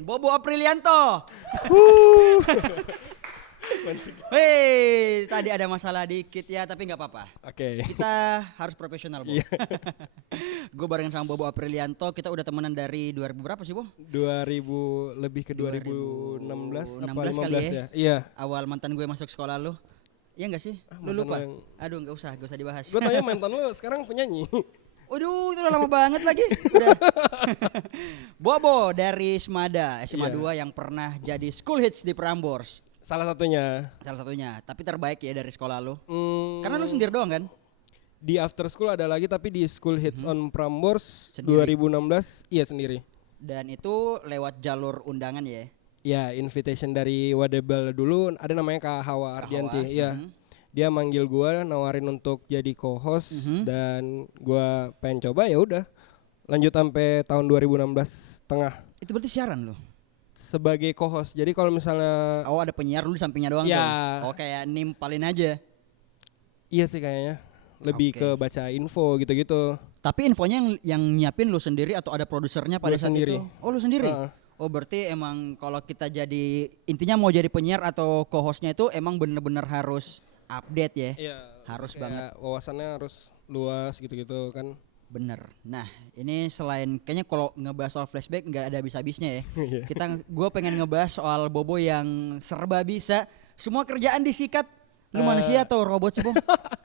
Bobo Aprilianto. Hei, tadi ada masalah dikit ya, tapi nggak apa-apa. Oke. Kita harus profesional, Bo. Gue barengan sama Bobo Aprilianto, kita udah temenan dari 2000 berapa sih, Bo? 2000 lebih ke 2016 apa 16 kali 15 ya? Iya. Awal mantan gue masuk sekolah lu. Iya enggak sih? Lu mantan lupa? lu yang- Aduh, enggak usah dibahas. Gue tanya mantan lu sekarang penyanyi. Waduh, itu udah lama banget lagi. Udah. Bobo dari Smada, SMA 2 yang pernah jadi school hits di Prambors. Salah satunya. Salah satunya, tapi terbaik ya dari sekolah lu. Hmm, Karena lu sendiri doang kan? di after school ada lagi tapi di School Hits on Prambors Sendiri. 2016 iya sendiri. Dan itu lewat jalur undangan ya. Ya, invitation dari Wadebel dulu ada namanya Kak Hawa Ardianti. Iya. Dia manggil gua nawarin untuk jadi co-host dan gua pengen coba ya udah. Lanjut sampai tahun 2016 tengah Itu berarti siaran lu. sebagai co-host. Jadi kalau misalnya Oh, ada penyiar lu di sampingnya doang Ya. tuh. Oh, kayak nimpalin aja. iya sih kayaknya lebih Oke. ke baca info gitu-gitu. Tapi infonya yang nyiapin lu sendiri atau ada produsernya pada Gua saat sendiri. itu? Oh, lu sendiri? Heeh. Oh, berarti emang kalau kita jadi intinya mau jadi penyiar atau co-hostnya itu emang bener-bener harus update ya. Iya, Harus kayak banget. wawasannya harus luas gitu-gitu kan. Bener. Nah, ini selain kayaknya kalau ngebahas soal flashback nggak ada habis-habisnya ya. Iya. Gue pengen ngebahas soal Bobo yang serba bisa. Semua kerjaan disikat. Lu manusia atau robot sih, Bo?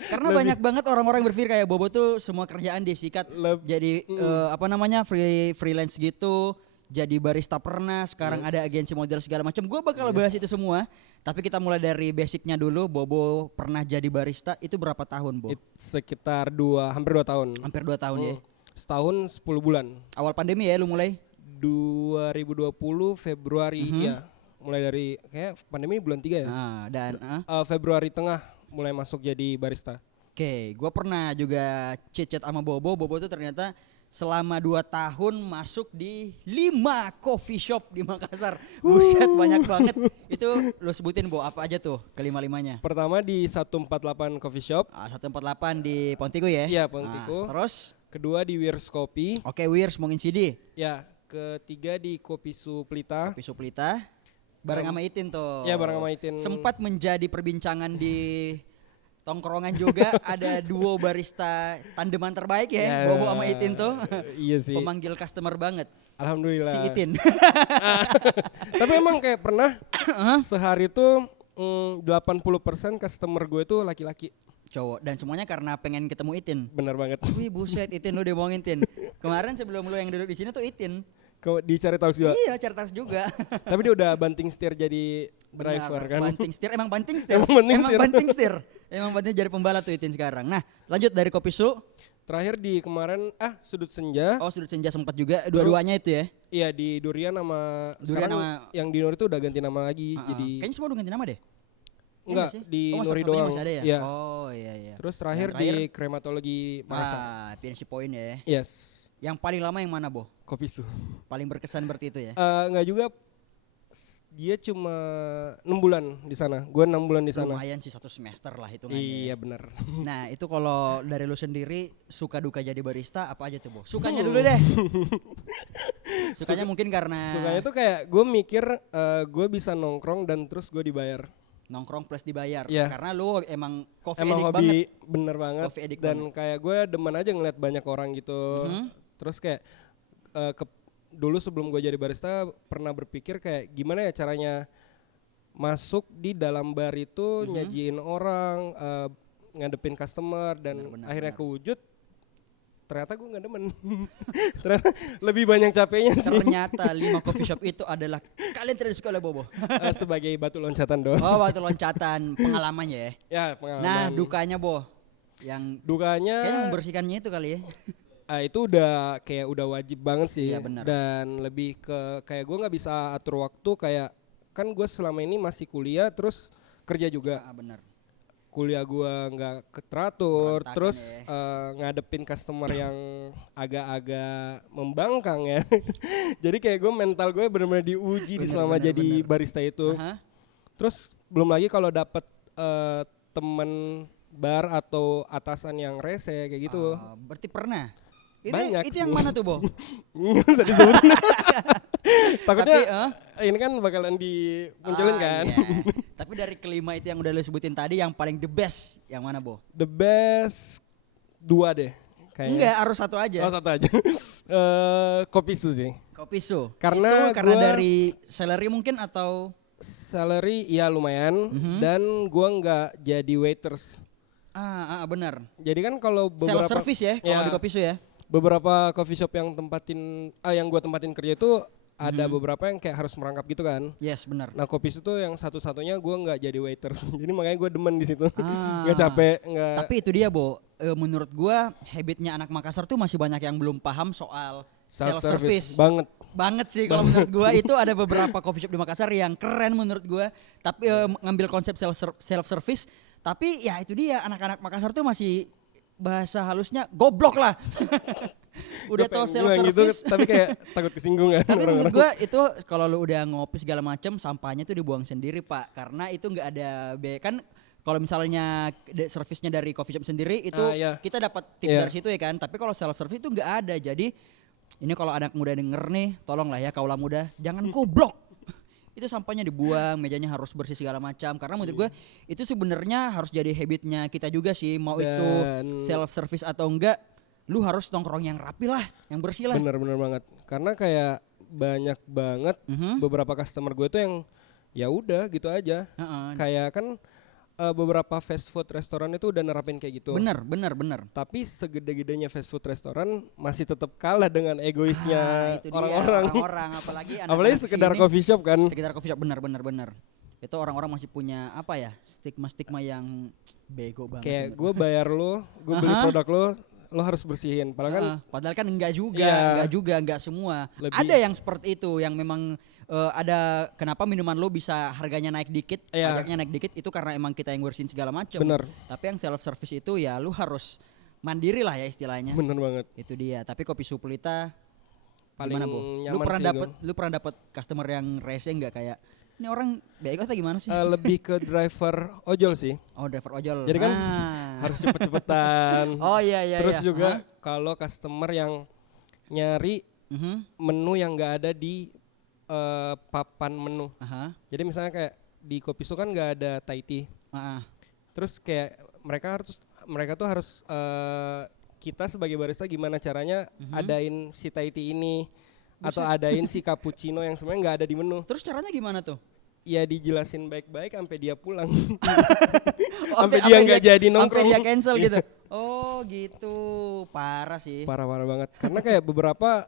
Karena banyak banget orang-orang berpikir kayak Bobo tuh semua kerjaan disikat. Jadi apa namanya freelance gitu. Jadi barista pernah. Sekarang ada agensi model segala macam. Gue bakal bahas itu semua. Tapi kita mulai dari basicnya dulu. Bobo pernah jadi barista. Itu berapa tahun, Bo? Sekitar hampir 2 tahun. Hampir 2 tahun ya. Setahun 10 bulan. Awal pandemi ya lu mulai? 2020 Februari ya. Mulai dari kayak pandemi bulan 3 ya. Nah, dan Februari tengah mulai masuk jadi barista. oke, gue pernah juga chat sama Bobo. Bobo tuh ternyata selama 2 tahun masuk di 5 coffee shop di Makassar. Buset, banyak banget. Itu lo sebutin, Bo, apa aja tuh kelima-limanya? Pertama di 148 Coffee Shop. 148 di Pontiku ya? Iya, Pontiku. Terus? Kedua di Wirs Kopi. Oke, Wirs Mungkin CD. Ya, ketiga di Kopi Suplita. Kopi Suplita. Bareng sama Itin tuh. Iya, bareng sama Itin. Sempat menjadi perbincangan di tongkrongan juga. Ada duo barista tandeman terbaik ya, Ya, Bobo sama Itin tuh. Iya sih. Pemanggil customer banget. Alhamdulillah. Si Itin. Tapi emang kayak pernah sehari tuh 80% customer gue tuh laki-laki. Cowok. Dan semuanya karena pengen ketemu Itin. Benar banget. Wih buset, Itin lu diomongin, Tin. Kemarin sebelum lu yang duduk di sini tuh Itin. Kau dicari tahu juga. Iya, certas juga. Tapi dia udah banting setir jadi driver Benar, kan. Banting setir, emang banting setir. Emang banting setir. banting setir. Emang banting jadi pembalap tuh Itin sekarang. Nah, lanjut dari Kopi Su. Terakhir di kemarin Sudut Senja. Oh, Sudut Senja sempat juga. Dua-duanya itu ya. Iya di Durian sama Durian sekarang sama- yang di Nur itu udah ganti nama lagi jadi Kayaknya semua udah ganti nama deh. Iya enggak sih? di Oh, Nuri satu-satunya doang. masih ada ya? Iya. Oh iya iya. Terus terakhir, Yang di Krematologi Makassar. PNC Point ya. Yes. Yang paling lama yang mana, Bo? Kopi Su. Paling berkesan berarti itu ya. Enggak juga dia cuma 6 bulan di sana. Gue 6 bulan di sana. Lumayan sih 1 semester lah hitungannya. Iya benar. Nah itu kalau dari lu sendiri suka duka jadi barista apa aja tuh, Bo? Sukanya dulu deh. Sukanya mungkin karena Sukanya tuh kayak gue mikir gue bisa nongkrong dan terus gue dibayar. nongkrong plus dibayar. Iya. Karena lu emang coffee Emang addict hobi banget. bener banget. Coffee addict Dan kayak gue demen aja ngeliat banyak orang gitu. Terus kayak dulu sebelum gue jadi barista pernah berpikir kayak gimana ya caranya masuk di dalam bar itu nyajiin orang, ngadepin customer dan Benar, akhirnya benar. kewujud. Ternyata gue gak demen. Ternyata lebih banyak capeknya sih. Ternyata 5 coffee shop itu adalah kalian tidak suka oleh Bobo. Sebagai batu loncatan doang. Oh, waktu loncatan pengalamannya ya. Ya pengalaman. Nah, dukanya, Bo. Yang Dukanya kayaknya membersihkannya itu kali ya. itu udah kayak udah wajib banget sih. Iya, benar. Dan lebih ke kayak gue nggak bisa atur waktu kayak kan gue selama ini masih kuliah terus kerja juga. Benar. Kuliah gue nggak teratur, Berantakan terus ya. ngadepin customer yang agak-agak membangkang ya. Jadi kayak gue mental gue benar-benar diuji di Bener, selama bener, jadi bener. barista itu. Aha. Terus belum lagi kalau dapet temen bar atau atasan yang rese kayak gitu. Berarti pernah. Itu, Banyak itu yang sih. mana tuh, Bo? Nggak usah disebutin. Takutnya Tapi, ini kan bakalan dimunculin kan. Iya. Tapi dari kelima itu yang udah lu sebutin tadi, yang paling the best yang mana, Bo? The best 2 deh kayaknya. Enggak, harus satu aja. Oh, satu aja. Kopi Su sih. Kopi Su. Karena itu karena gua- dari salary mungkin atau Salary ya lumayan dan gua nggak jadi waiters. benar. Jadi kan kalau Self beberapa service ya kalau Ya, di Kopi Su ya. beberapa coffee shop yang yang gua tempatin kerja itu ada beberapa yang kayak harus merangkap gitu kan. Yes, benar. Nah, Kopi Su tuh yang satu-satunya gua nggak jadi waiters. Jadi makanya gua demen di situ. Ah. Nggak capek, nggak. Tapi itu dia, Bo. Menurut gua habitnya anak Makassar tuh masih banyak yang belum paham soal self service. banget. Sih kalau menurut gua. Itu ada beberapa coffee shop di Makassar yang keren menurut gua, tapi ngambil konsep self service, tapi ya itu dia, anak-anak Makassar tuh masih bahasa halusnya goblok lah. Udah tau self Gitu, service. tapi kayak takut kesinggung kan Tapi menurut orang-orang. gua itu kalau lu udah ngopi segala macam, sampahnya tuh dibuang sendiri, Pak, karena itu nggak ada kan. Kalau misalnya servisnya dari coffee shop sendiri itu Iya. kita dapat tip Iya. dari situ ya kan. Tapi kalau self service itu nggak ada. Jadi ini kalau anak muda denger nih, tolonglah ya kaulah muda, jangan goblok. Itu sampahnya dibuang, mejanya harus bersih segala macam. Karena menurut gue itu sebenarnya harus jadi habitnya kita juga sih. Mau itu self service atau enggak, lu harus nongkrong yang rapi lah, yang bersih lah. Bener banget. Karena kayak banyak banget beberapa customer gue tuh yang ya udah gitu aja. Kayak kan beberapa fast food restoran itu udah nerapin kayak gitu. Bener. Tapi segede-gedenya fast food restoran masih tetap kalah dengan egoisnya Itu dia, orang-orang. apalagi Apalagi sekedar coffee shop kan. Sekedar coffee shop, benar. Itu orang-orang masih punya apa ya, stigma yang bego banget. Kayak sih. gue bayar lo, gue beli produk lo harus bersihin. Padahal kan enggak Iya. juga, enggak semua. Lebih- Ada yang seperti itu, yang memang ada kenapa minuman lo bisa harganya naik dikit, Iya. pajaknya naik dikit, itu karena emang kita yang bersihin segala macam. Bener. Tapi yang self service itu ya lu harus mandiri lah ya istilahnya. Bener banget. Itu dia. Tapi Kopi Su Pelita Paling gimana, Bo? nyaman Lu pernah dapat customer yang rese enggak, kayak ini orang bego atau gimana sih? Lebih ke driver ojol sih. Oh, driver ojol. Jadi kan harus cepet-cepetan. Oh iya. Terus juga kalau customer yang nyari menu yang nggak ada di papan menu. Jadi misalnya kayak di Kopi Su kan nggak ada Thai tea. Terus kayak mereka tuh harus kita sebagai barista gimana caranya adain si Thai tea ini atau adain si cappuccino yang sebenarnya nggak ada di menu. Terus caranya gimana tuh? Ya dijelasin baik-baik sampai dia pulang. Sampai Sampai dia nggak jadi nongkrong. Sampai dia cancel gitu. Oh gitu, parah sih. Parah banget. Karena kayak beberapa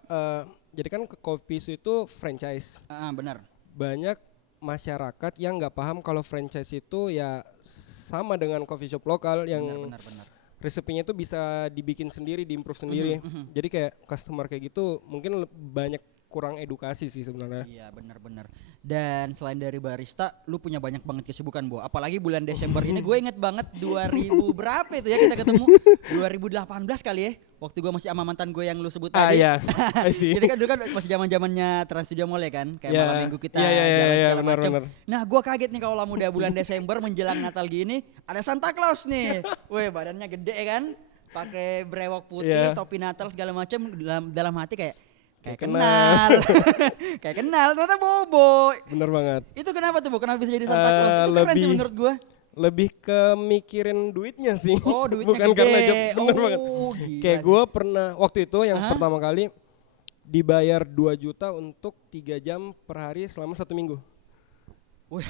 jadi kan Kopi Su itu franchise. Benar. Banyak masyarakat yang nggak paham kalau franchise itu ya sama dengan coffee shop lokal yang Benar. resepinya itu bisa dibikin sendiri, diimprove sendiri. Jadi kayak customer kayak gitu mungkin banyak kurang edukasi sih sebenarnya. Iya benar. Dan selain dari barista, lu punya banyak banget kesibukan, Bo. Apalagi bulan Desember ini gue inget banget 2000 berapa itu ya kita ketemu? 2018 kali ya. Waktu gue masih sama mantan gue yang lu sebut tadi. Iya. I see. Jadi kan dulu kan masih zamannya Trans Studio Mall ya kan, kayak Yeah. malam minggu kita Yeah, jalan segala benar, macam. benar. Nah, gua kaget nih kalau muda bulan Desember menjelang Natal gini, ada Santa Claus nih. Weh, badannya gede kan, pakai brewok putih, Yeah. topi Natal segala macam, dalam hati kayak Kayak kenal. Kayak kenal, ternyata Bobo. Bener banget. Itu kenapa tuh, Bu? Kenapa bisa jadi Santa Claus? Itu keren sih menurut gua. Lebih ke mikirin duitnya sih. Oh, duitnya Bukan gede. karena job, bener banget. Gila Kayak sih. gue pernah waktu itu yang pertama kali dibayar 2 juta untuk 3 jam per hari selama 1 minggu. Wih,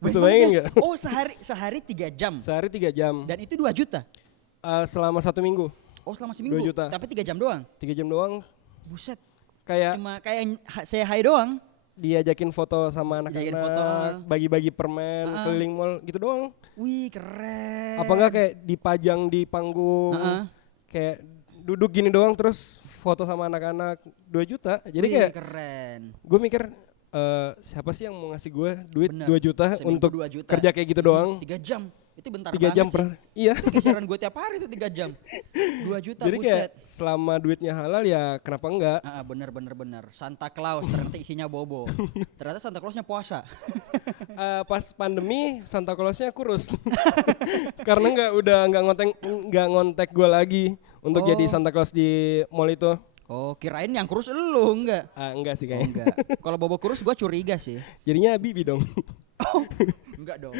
Bisa banyak bayangin ya? nggak? Oh, sehari 3 jam. Sehari 3 jam. Dan itu 2 juta. Selama 1 minggu. Oh, selama seminggu. 2 juta. Tapi 3 jam doang. 3 jam doang. Buset. Kayak Cuma kayak saya hai doang. diajakin foto sama Diajakin foto. anak-anak, bagi-bagi permen, keliling mall gitu doang. Wih, keren. Apa enggak kayak dipajang di panggung, kayak duduk gini doang terus foto sama anak-anak 2 juta. Jadi Wih, kayak keren. gue mikir siapa sih yang mau ngasih gue duit Bener. 2 juta Seminggu untuk 2 juta. kerja kayak gitu doang. 3 jam. Itu bentar 3 jam banget per. sih. Iya. Kesiaran gue tiap hari itu 3 jam. 2 juta, Jadi buset. kayak selama duitnya halal ya kenapa enggak? Bener. Santa Claus ternyata isinya bobo. Ternyata Santa Clausnya puasa. Pas pandemi Santa Clausnya kurus. Karena nggak ngontek gue lagi untuk jadi Santa Claus di mall itu. Oh, kirain yang kurus lu enggak? Enggak sih Oh, kayaknya. enggak. Kalau Bobo kurus gua curiga sih. Jadinya Bibi dong. Enggak dong.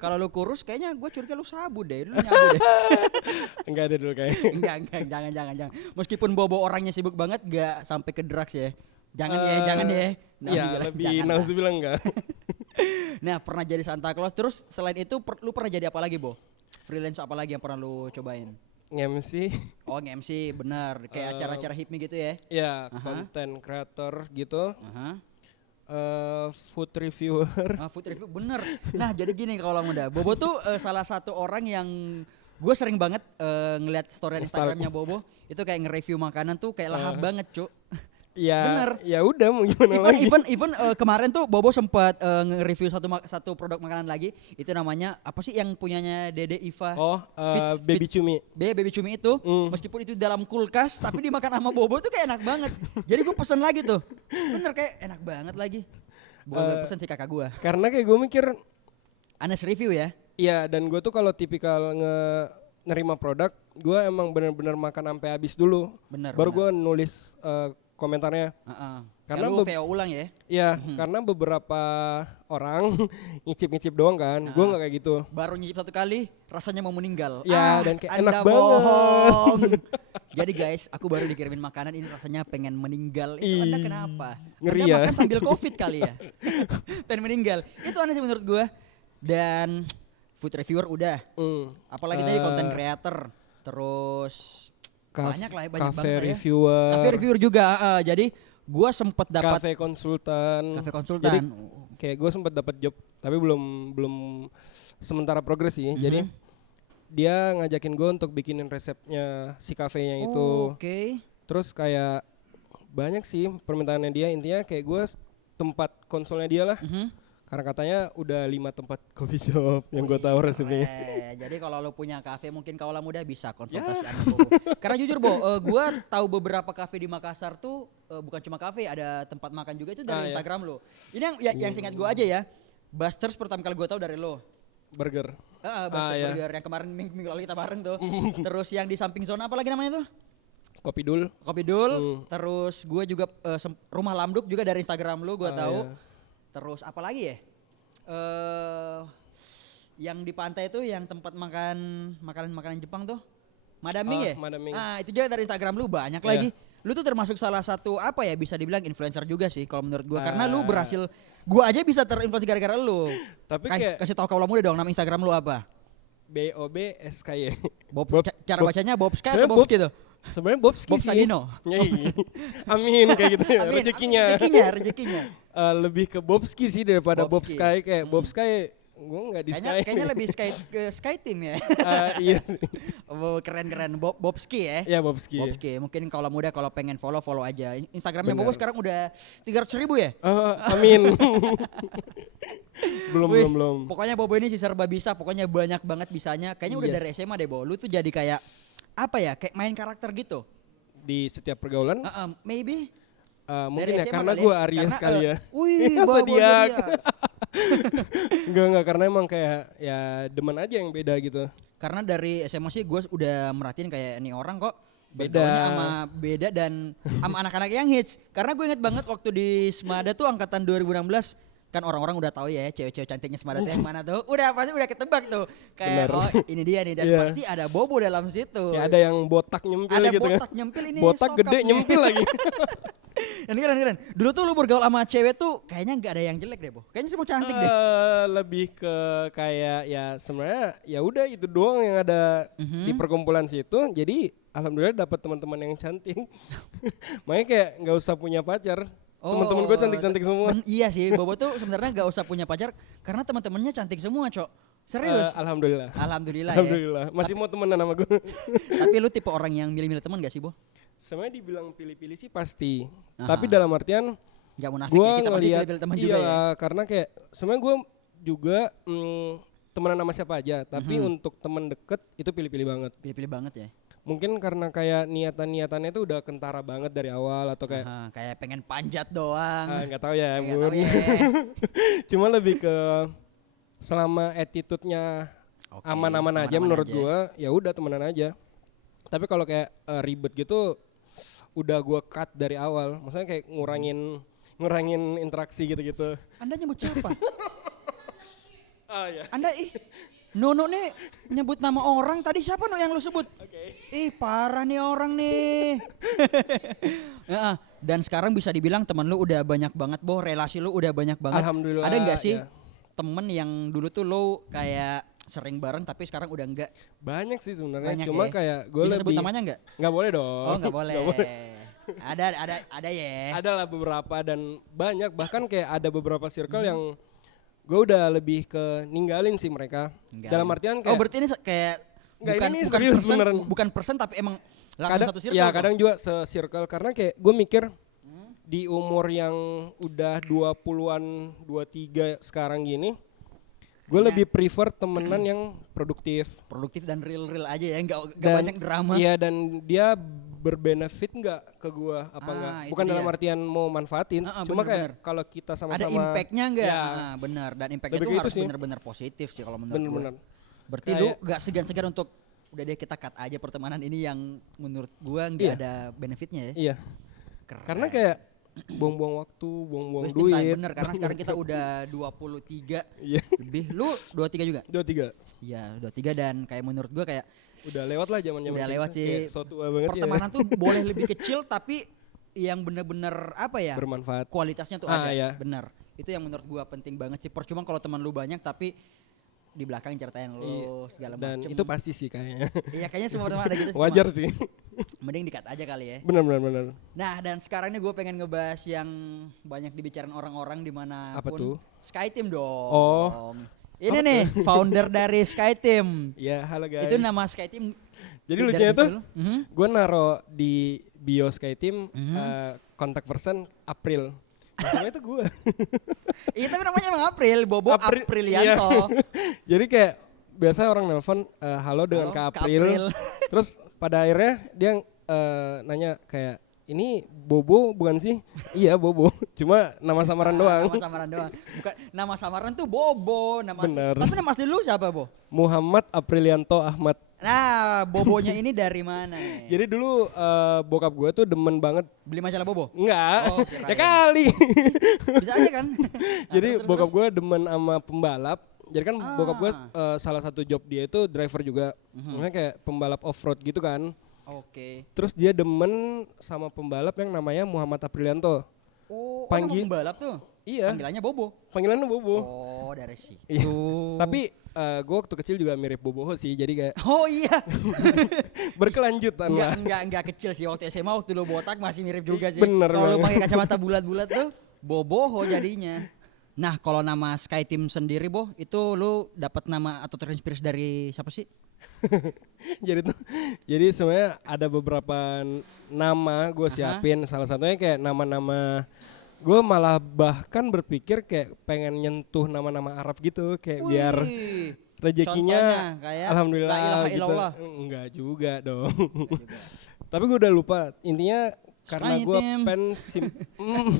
Kalau lu kurus kayaknya gua curiga lu sabu deh, lu nyabu deh. Enggak ada dulu kayaknya. Enggak, jangan. Meskipun Bobo orangnya sibuk banget enggak sampai ke drugs ya. Jangan ya. Iya, lebih nauzubillah enggak. Nah, pernah jadi Santa Claus terus selain itu lu pernah jadi apa lagi, Bo? Freelance apa lagi yang pernah lu cobain? MC. Oh, nge-MC bener, kayak acara-acara hipmi gitu ya? Ya, content creator gitu. Aha. Food reviewer. Food review bener. Nah, jadi gini kalau muda, Bobo tuh salah satu orang yang gue sering banget ngeliat story Instagramnya Bobo itu kayak nge-review makanan tuh kayak lahap banget, Cuk. Ya, Bener. ya udah mau gimana lagi. Even kemarin tuh Bobo sempat nge-review satu produk makanan lagi. Itu namanya apa sih yang punyanya Dede Iva? Oh, Baby Cumi. Baby Cumi itu meskipun itu dalam kulkas tapi dimakan sama Bobo tuh kayak enak banget. Jadi gue pesen lagi tuh. Bener kayak enak banget lagi. Bukan gue pesen si kakak gue. Karena kayak gue mikir Honest review ya. iya, dan gue tuh kalau tipikal nerima produk, gue emang bener-bener makan sampai habis dulu. Bener. Baru gue nulis komentarnya. Karena lu VO ulang ya. Iya, karena beberapa orang ngicip-ngicip doang kan. Gue nggak kayak gitu. Baru nyicip satu kali rasanya mau meninggal. Ya, dan kayak enak bohong. Jadi guys, aku baru dikirimin makanan ini rasanya pengen meninggal. Itu Anda kenapa? Ngeri Anda ya. makan sambil Covid kali ya. Pengen meninggal. Itu aneh sih menurut gue. Dan food reviewer udah. Apalagi tadi content creator. Terus banyak lah ya, banyak cafe banget reviewer. Cafe reviewer juga. Jadi gue sempet dapat Cafe konsultan. Jadi kayak gue sempet dapat job, tapi belum sementara progres sih. Jadi dia ngajakin gue untuk bikinin resepnya si kafenya itu. Oke. Terus kayak banyak sih permintaannya dia. Intinya kayak gue tempat konsolnya dia lah. Karena katanya udah 5 tempat coffee shop yang gue tahu resepnya. Jadi kalau lo punya kafe mungkin kaulah muda bisa konsultasi sama Bobo. Karena jujur Bo, gue tahu beberapa kafe di Makassar tuh bukan cuma kafe, ada tempat makan juga itu dari Instagram lo. Ini yang seingat gue aja ya. Busters pertama kali gue tahu dari lo. Burger. Burger yang kemarin minggu lalu kita bareng tuh. Terus yang di samping zona apa lagi namanya tuh? Kopi Dul. Terus gue juga Rumah Lamduk juga dari Instagram lo gue tahu. Iya. Terus apa lagi ya? Yang di pantai tuh yang tempat makanan Jepang tuh. Madaming ya? Madaming. Itu juga dari Instagram lu banyak lagi. Lu tuh termasuk salah satu apa ya bisa dibilang influencer juga sih kalau menurut gua. Karena lu berhasil, gua aja bisa terinfluensi gara-gara lu. Tapi kasih tahu kaulah muda dong nama Instagram lu apa? BOBSKY. Cara bacanya Bobsky atau Bobski tuh? Sebenarnya Bobski Bob sih. Sadino. Amin kayak gitu ya. Rezekinya. Lebih ke Bobski sih daripada Bobski. Bobsky. Kayak Bobsky gue nggak di Sky. Kayaknya lebih Sky Team ya. Iya sih. Keren Bobski ya. Iya Bobski. Mungkin kalau muda kalau pengen follow aja. Instagramnya Bobo sekarang udah 300.000 ya. Amin. belum. Pokoknya Bobo ini sih serba bisa. Pokoknya banyak banget bisanya. Kayaknya udah dari SMA deh Bo. Lu tuh jadi kayak apa ya? Kayak main karakter gitu. Di setiap pergaulan. Maybe. Mungkin ya karena gue Aries kali ya. Wih, Zodiac. Enggak karena emang kayak ya demen aja yang beda gitu. Karena dari SMA sih gue udah merhatiin kayak ini orang kok beda sama beda dan sama anak-anak yang hits. Karena gue inget banget waktu di Semada tuh angkatan 2016 kan orang-orang udah tahu ya cewek-cewek cantiknya Semada tuh yang mana tuh. Pasti udah ketebak tuh. Kayak ini dia nih dan pasti ada Bobo dalam situ. Kayak ada yang botak nyempil ada gitu kan. Ada botak nyempil ini. Botak gede nyempil lagi. Dan keren. Dulu tuh lu bergaul sama cewek tuh kayaknya nggak ada yang jelek deh, Bo. Kayaknya semua cantik deh. Lebih ke kayak ya sebenarnya ya udah itu doang yang ada di perkumpulan situ. Jadi alhamdulillah dapat teman-teman yang cantik. Makanya kayak nggak usah punya pacar. Teman-teman gue cantik-cantik semua. Iya sih, Bobo tuh sebenarnya nggak usah punya pacar karena teman-temannya cantik semua, Cok. Serius? Alhamdulillah. Ya. Masih mau temenan sama gue. Tapi lu tipe orang yang milih-milih teman gak sih, Bo? Sebenarnya dibilang pilih-pilih sih pasti. Tapi dalam artian gak munafik ya, kita pasti pilih-pilih teman juga ya. Karena kayak sebenarnya gue juga temenan sama siapa aja. Tapi untuk teman deket itu pilih-pilih banget. Pilih-pilih banget ya. Mungkin karena kayak niatan-niatannya itu udah kentara banget dari awal atau kayak kayak pengen panjat doang. Nggak tahu ya, Bun. Cuma lebih ke selama attitude-nya aman-aman aja menurut gua, ya udah temenan aja. Tapi kalau kayak ribet gitu udah gue cut dari awal. Maksudnya kayak ngurangin interaksi gitu-gitu. Anda nyebut siapa? Oh iya. Anda Nono nih nyebut nama orang tadi siapa yang lu sebut? Oke. Parah nih orang nih. Ya, dan sekarang bisa dibilang teman lu udah banyak banget, relasi lu udah banyak banget. Alhamdulillah. Ada nggak sih ya. temen yang dulu tuh lu kayak sering bareng tapi sekarang udah enggak? Banyak sih sebenarnya. Banyak Cuma ya? kayak gue Bisa lebih. sebut namanya nggak? Nggak boleh dong. Oh nggak boleh. Nggak boleh. Ada ya. Ada lah beberapa dan banyak, bahkan kayak ada beberapa circle yang gue udah lebih ke ninggalin sih mereka. Ninggalin. Dalam artian kayak berarti ini kayak Nggak, bukan ini bukan serius person, beneran. bukan person tapi emang langsung kadang satu circle. ya kok? kadang juga se-circle karena kayak gue mikir di umur yang udah 20-an 23 sekarang gini, gue Kayaknya- lebih prefer temenan yang produktif. Produktif dan real aja ya, nggak Dan- banyak drama. Iya, dan dia berbenefit nggak ke gue apa enggak? itu Bukan dalam dia. artian mau manfaatin, cuma bener-bener. kayak kalau kita sama-sama Ada impactnya nggak? Ya, Benar. Dan impactnya Lebih itu ke itu harus sih. benar-benar positif sih kalau menurut gue. bener-bener. Berarti lu Kayak- nggak segan-segan untuk udah deh kita cut aja pertemanan ini yang menurut gua nggak Iya. ada benefitnya ya. Iya, Keren. karena kayak buang-buang waktu, buang-buang Wasting time, duit. bener karena sekarang kita udah 23 Iya, lebih. Lu 23 juga? 23. Iya 23 dan kayak menurut gua kayak Udah lewat lah zaman-zaman Udah kita. lewat sih. Kayak so tua banget pertemanan tuh boleh lebih kecil tapi yang bener-bener apa ya? ya. Bermanfaat. Kualitasnya tuh Ah, ada. iya. Bener. Itu yang menurut gua penting banget sih. Percuma kalau teman lu banyak tapi di belakang ceritain lu Iya. segala Dan macem. itu pasti sih kayaknya. Iya kayaknya semua teman ada gitu. Wajar sih. Mending di-cut aja kali ya. Benar. Nah dan sekarang nih gue pengen ngebahas yang banyak dibicarain orang-orang di mana Apa pun. tuh? SkyTeam dong. Oh. Ini nih founder dari SkyTeam. Ya, halo guys. Itu nama SkyTeam. Jadi dari lucunya tuh, dulu. Mhm. gue naro di bio SkyTeam Mhm. kontak person April. Maksudnya itu gue. Iya tapi namanya emang April, Bobo Aprilianto. Iya. Jadi kayak biasa orang nelpon halo dengan Halo, Kak Kak April. April. Terus pada akhirnya dia nanya kayak ini Bobo bukan sih? Iya Bobo, cuma nama samaran doang. Nama samaran doang. Bukan nama samaran tuh Bobo, nama Bener. Tapi nama asli lu siapa, Bo? Muhammad Aprilianto Ahmad. Nah, Bobonya ini dari mana nih? Jadi dulu bokap gue tuh demen banget. Beli majalah Bobo? Enggak, Oh, kirain. ya kali. Bisa aja kan? Nah, Jadi terus, bokap terus. gue demen sama pembalap. Jadi kan bokap gue Ah. salah satu job dia itu driver juga. Maksudnya kayak pembalap off-road gitu kan. Oke. Terus dia demen sama pembalap yang namanya Muhammad Aprilianto. Oh, Panggil- nama pembalap tuh? Iya, Panggilannya Bobo? panggilannya Bobo. Oh, dari situ. Iya. Tapi gue waktu kecil juga mirip Boboho sih, jadi kayak Oh iya. berkelanjutan lah. Enggak kecil sih waktu SMA waktu lu botak masih mirip juga sih. Bener Kalau lu banget. pakai kacamata bulat-bulat tuh Boboho jadinya. Nah, kalau nama SkyTeam sendiri, Bo, itu lu dapat nama atau terinspirasi dari siapa sih? jadi sebenarnya ada beberapa nama gue siapin. Salah satunya kayak nama-nama, gue malah bahkan berpikir kayak pengen nyentuh nama-nama Arab gitu, kayak biar Wih, rezekinya contohnya kayak alhamdulillah La ilaha gitu. illallah. Enggak juga dong. Tapi gue udah lupa. Intinya karena gue SkyTeam. fans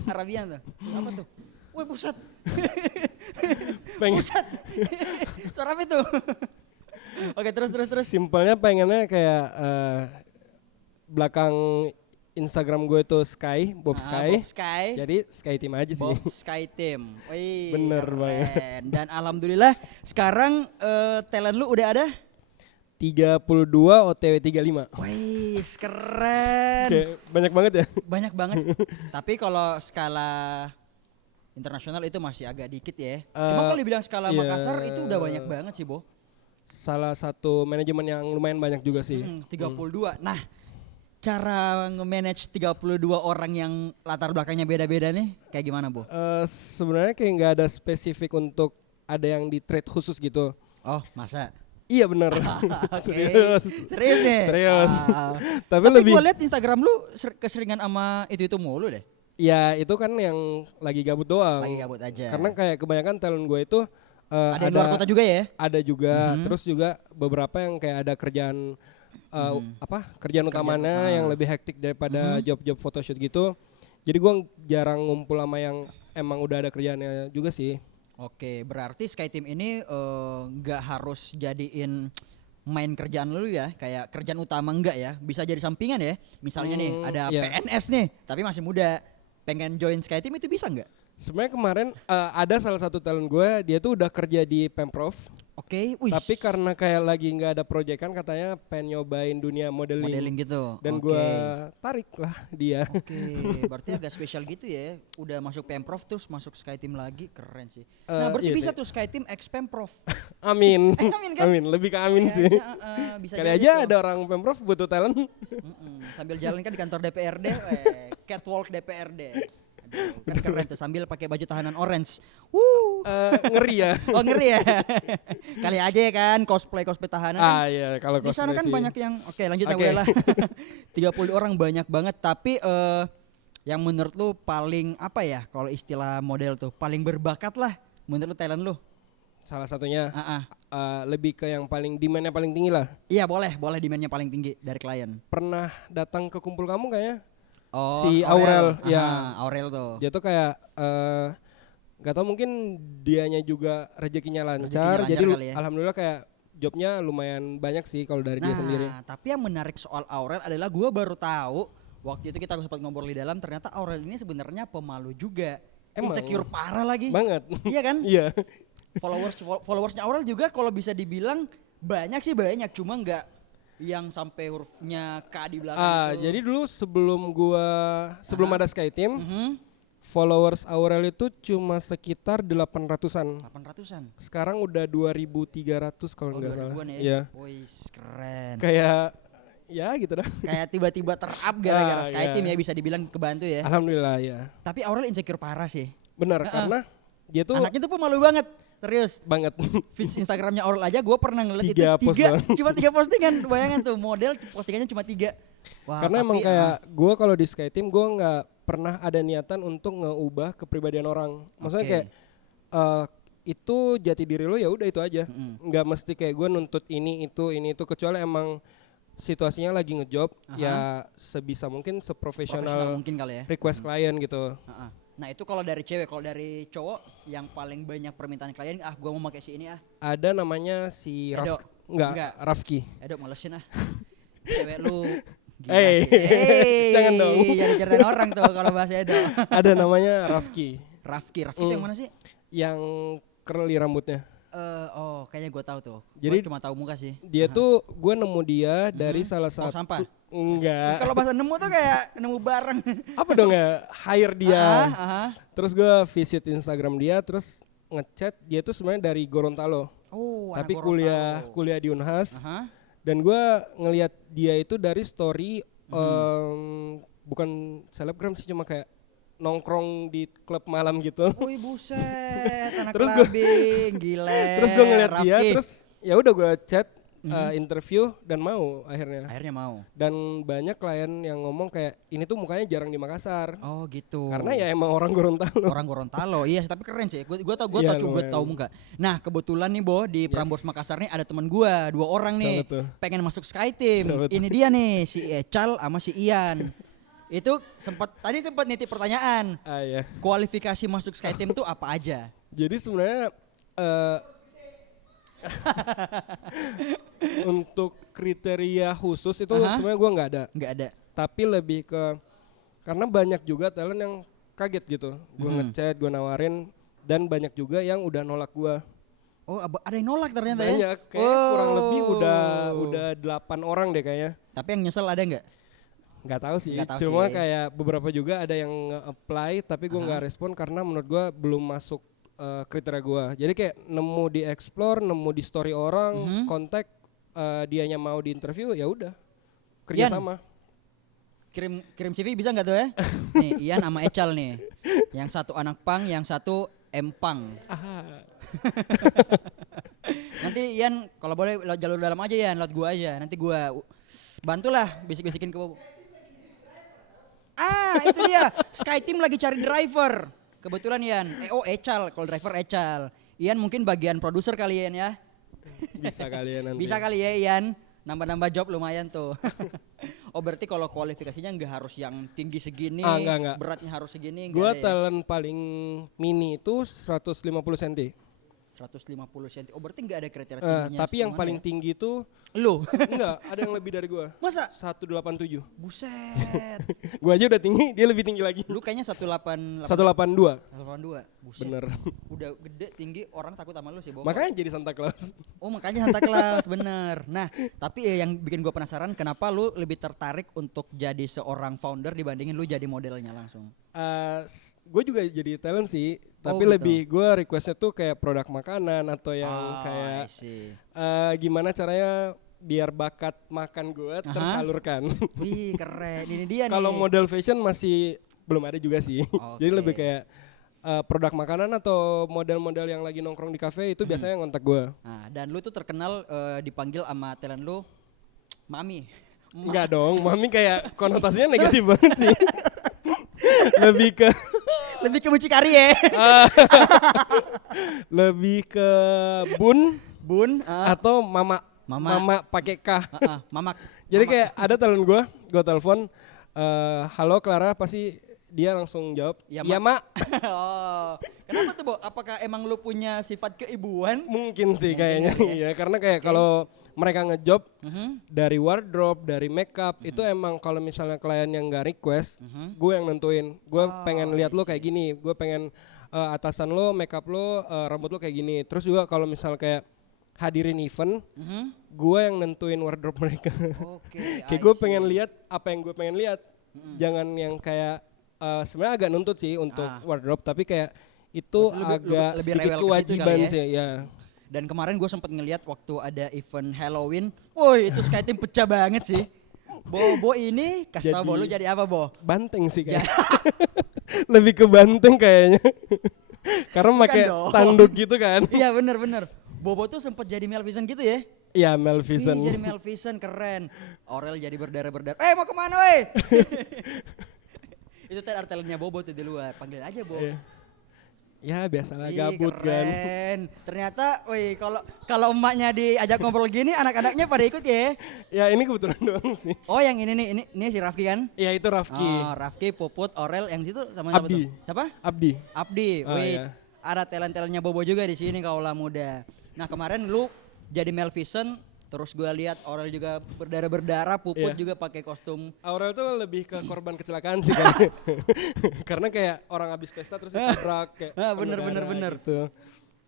Arabian tuh. Apa tuh? Wih, pusat. pengen Pusat. Suara apa itu? Oke, terus. simpelnya pengennya kayak belakang Instagram gue itu Sky, Bob Sky. Bob Sky. Jadi Sky Team aja sih. Bob SkyTeam. Wih, Bener keren. banget. Dan alhamdulillah sekarang talent lu udah ada? 32 OTW 35. Wih, keren. Kayak banyak banget ya. Banyak banget. Tapi kalau skala internasional itu masih agak dikit ya. Cuma kalau dibilang skala iya. Makassar itu udah banyak banget sih, Bo. Salah satu manajemen yang lumayan banyak juga sih. 32. Nah, cara nge-manage 32 orang yang latar belakangnya beda-beda nih kayak gimana, Bo? Sebenarnya kayak nggak ada spesifik untuk ada yang di trade khusus gitu. Oh, masa? Iya bener. Oke. Serius. Serius nih? Serius. Ah. Tapi Tapi lebih gue liat Instagram lu keseringan sama itu mulu deh. ya itu kan yang lagi gabut doang. Lagi gabut aja. Karena kayak kebanyakan talent gue itu ada yang luar kota juga ya? ada juga, terus juga beberapa yang kayak ada kerjaan kerjaan utamanya yang lebih hektik daripada job-job photoshoot gitu. Jadi gue jarang ngumpul sama yang emang udah ada kerjaannya juga sih. Oke, berarti SkyTeam ini nggak harus jadiin main kerjaan lu ya, kayak kerjaan utama enggak ya, bisa jadi sampingan ya. Misalnya nih ada Iya. PNS nih, tapi masih muda, pengen join Sky Team itu bisa nggak? Sebenarnya kemarin ada salah satu talent gue, dia tuh udah kerja di Pemprov. Oke, wih. Tapi karena kayak lagi nggak ada proyekan, katanya pengen nyobain dunia modeling. Modeling gitu. Dan Oke. gue tarik lah dia. Oke, berarti agak spesial gitu ya. Udah masuk Pemprov terus masuk Sky Team lagi, keren sih. Nah, berarti Iya bisa sih. tuh Sky Team ex Pemprov. Amin. Amin kan? Amin, lebih ke amin sih. Bisa Kali jadi aja tuh. ada orang Pemprov butuh talent. Sambil jalan kan di kantor DPRD, catwalk DPRD. Aduh, kan keren tuh sambil pakai baju tahanan orange. Ngeri ya. Oh ngeri ya. Kali aja ya kan cosplay tahanan kan. Iya, kalau Di sana cosplay kan sih. banyak yang oke lanjut Oke. lah. 30 orang banyak banget tapi yang menurut lu paling apa ya kalau istilah model tuh paling berbakat lah menurut lu talent lu. Salah satunya Ah, ah. lebih ke yang paling demand-nya paling tinggi lah. Iya boleh demand-nya paling tinggi dari klien. Pernah datang ke kumpul kamu kayaknya? Oh, Si Aurel, Aha, ya. Aurel tuh. Dia tuh kayak gak tau mungkin dianya juga rezekinya lancar, lancar jadi kali ya. alhamdulillah kayak jobnya lumayan banyak sih kalau dari dia sendiri. Tapi yang menarik soal Aurel adalah gua baru tahu waktu itu kita sempat ngobrol di dalam ternyata Aurel ini sebenarnya pemalu juga. Emang? Insecure parah lagi. Banget. Iya kan? Iya. Followersnya Aurel juga kalau bisa dibilang banyak sih banyak cuma nggak yang sampai hurufnya K di belakang itu. Jadi dulu sebelum ada Sky Team, Mhm. followers Aurel itu cuma sekitar 800-an. 800-an. Sekarang udah 2.300 kalau nggak salah. 2000-an ya. Iya. Wih, keren. Kayak ya gitu dah. Kayak tiba-tiba ter-up gara-gara Sky iya. Team ya bisa dibilang kebantu ya. Alhamdulillah ya. Tapi Aurel insecure parah sih. Benar karena dia tuh Anaknya tuh pemalu banget. Serius. banget. Feeds Instagramnya Aurel aja gue pernah ngeliat Tiga itu post tiga, doang. cuma 3 postingan. Bayangan tuh model postingannya cuma 3. Wah, Karena emang tapi, kayak gue kalau di Sky Team gue nggak pernah ada niatan untuk ngeubah kepribadian orang. Maksudnya Oke. kayak itu jati diri lo ya udah itu aja. Nggak mesti kayak gue nuntut ini itu kecuali emang situasinya lagi ngejob ya sebisa mungkin profesional seprofesional mungkin kali ya. request klien gitu. Heeh. Nah itu kalau dari cewek, kalau dari cowok yang paling banyak permintaan klien, gue mau pakai si ini Ada namanya si Edo. Enggak. Rafki. Edo malesin cewek lu gila Hey, sih. jangan dong. Jangan ceritain orang tuh kalau bahas Edo. Ada namanya Rafki Rafki itu yang mana sih? yang curly rambutnya. Kayaknya gue tahu tuh. Jadi Gua cuma tahu muka sih. Dia tuh gue nemu dia dari salah Tong satu sampah? enggak. Kalau bahasa nemu tuh kayak nemu barang. Apa dong ya? Hire dia. Aha. Terus gue visit Instagram dia, terus ngechat dia tuh sebenarnya dari Gorontalo. Oh, anak Tapi Gorontalo. kuliah di Unhas. Aha. Dan gue ngelihat dia itu dari story bukan selebgram sih, cuma kayak nongkrong di klub malam gitu. Wih buset, anak Terus gua- clubbing, gile. Terus gue ngeliat dia, Rafki. terus ya udah gue chat interview dan mau akhirnya. Akhirnya mau. Dan banyak klien yang ngomong kayak ini tuh mukanya jarang di Makassar. Oh gitu. Karena ya emang orang Gorontalo. orang Gorontalo, iya tapi keren sih. Gue Iya, tahu lumayan. muka. Nah kebetulan nih Bo di Prambors Makassar nih ada teman gue 2 orang nih Siapa tuh? pengen masuk Sky Team. Siapa tuh? Ini dia nih si Ecal sama si Ian. Itu tadi sempat nitip pertanyaan. Ya. Kualifikasi masuk Sky Team tuh apa aja? Jadi sebenarnya untuk kriteria khusus itu Aha. sebenarnya gue nggak ada. Nggak ada. Tapi lebih ke karena banyak juga talent yang kaget gitu. Gue ngechat, gue nawarin, dan banyak juga yang udah nolak gue. Oh ada yang nolak ternyata ya? Banyak, kayak kurang lebih Oh. udah 8 orang deh kayaknya. Tapi yang nyesel ada nggak? Nggak tahu sih. Nggak tahu Cuma sih. kayak beberapa juga ada yang nge-apply tapi gue nggak respon karena menurut gue belum masuk kriteria gue. Jadi kayak nemu di explore, nemu di story orang, kontak dianya mau di interview ya udah kerja Ian. sama. Kirim CV bisa nggak tuh ya? Nih Ian sama Ecal nih. Yang satu anak pang, yang satu empang. Nanti Ian kalau boleh lewat jalur dalam aja Ian, lewat gua aja. Nanti gua bantulah bisik-bisikin ke Bobo. Itu dia. Sky Team lagi cari driver. Kebetulan Ian. Ecal, kalau driver Ecal. Ian mungkin bagian produser kali Ian ya. Bisa kalian nanti. Bisa kali ya Ian. Nambah-nambah job lumayan tuh. Oh berarti kalau kualifikasinya nggak harus yang tinggi segini, enggak. beratnya harus segini. Gue nggak ada ya? talent paling mini itu 150 cm. 150 cm. Oh berarti nggak ada kriteria tingginya. Tapi yang paling tinggi itu lu. enggak, ada yang lebih dari gua. Masa? 187. Buset. Gua aja udah tinggi, dia lebih tinggi lagi. Lu kayaknya 182. 182. Buset. Bener. Udah gede tinggi orang takut sama lu sih, Bo. Makanya jadi Santa Claus. Oh makanya Santa Claus, bener. Nah tapi yang bikin gua penasaran kenapa lu lebih tertarik untuk jadi seorang founder dibandingin lu jadi modelnya langsung? Gue juga jadi talent sih, tapi gitu. lebih gue requestnya tuh kayak produk makanan atau yang kayak I see. gimana caranya biar bakat makan gue tersalurkan. Wih keren, ini dia nih. Kalau model fashion masih belum ada juga sih. Jadi lebih kayak produk makanan atau model-model yang lagi nongkrong di kafe itu biasanya ngontak gue. Nah, dan lu tuh terkenal dipanggil sama talent lu Mami. Enggak dong, mami kayak konotasinya negatif banget sih. Lebih ke mucikari ya. lebih ke bun atau mama pakai K. Mamak. Jadi kayak ada talent gue telepon, halo Clara, pasti dia langsung jawab, iya mak. Oh, kenapa tuh Bo? Apakah emang lu punya sifat keibuan? Mungkin sih kayaknya, iya karena kayak kalau mereka ngejob dari wardrobe, dari makeup itu emang kalau misalnya klien yang nggak request, gue yang nentuin. Gue pengen lihat lo kayak gini, gue pengen atasan lo, makeup lo, rambut lo kayak gini. Terus juga kalau misal kayak hadirin event, gue yang nentuin wardrobe mereka. Kayak gue pengen lihat apa yang gue pengen lihat, jangan yang kayak sebenarnya agak nuntut sih untuk wardrobe, tapi kayak itu agak lebih sedikit kewajiban sih ya. Dan kemarin gue sempet ngeliat waktu ada event Halloween, woi itu SkyTeam pecah banget sih. Bo ini kasih tau Bo lu jadi apa Bo? Banteng sih kayaknya. Lebih ke banteng kayaknya. Karena pakai tanduk gitu kan. Iya bener. Bobo tuh sempet jadi Melvison gitu ya? Iya Melvison. Jadi Melvison keren. Aurel jadi berdarah-berdarah. Mau kemana weh? Itu tadi artelnya Bobo tuh di luar. Panggil aja Bo. Ya biasalah gabut keren. Kan. Ternyata, wih kalau emaknya diajak ngobrol gini, anak-anaknya pada ikut ya? Ya ini kebetulan doang sih. Oh yang ini nih, ini si Rafki kan? Iya itu Rafki. Oh Rafki, Puput, Aurel, yang situ sama Abdi. Siapa? Abdi. Wih, ada talent-talentnya Bobo juga di sini kaulah muda. Nah kemarin lu jadi Melvison. Terus gue lihat Aurel juga berdarah-berdarah, Puput juga pakai kostum. Aurel tuh lebih ke korban kecelakaan sih kan. Karena kayak orang habis pesta terus ditabrak kayak. Bener. Gitu.